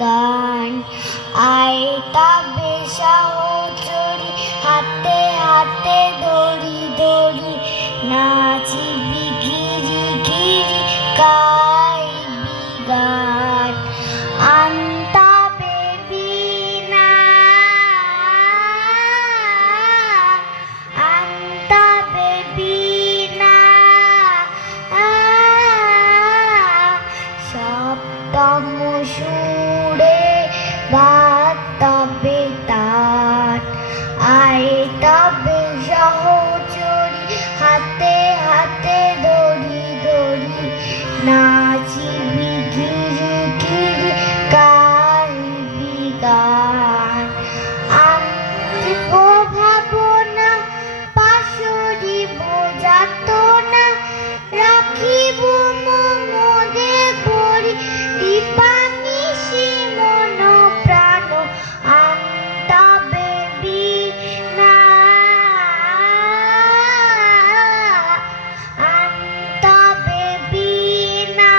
গান। আয়তা বেসাহচরি হাতে হাতে দড়ি দড়ি নাচিবি গিরি গিরি গাইবি গান। আন্তা বেবি না আন্তা বেবি না সপ্তম সুরে বাতাবে তান। আয়তা বেসাহচরি হাতে হাতে দড়ি দড়ি নাচিবি গিরি গিরি গাইবি গান। আনব ভাবনা পাশরিব যাতনা রাখিব মোদে করি দীপানিশি মন প্রাণ। আন্তা বেবি না আন্তা বেবি না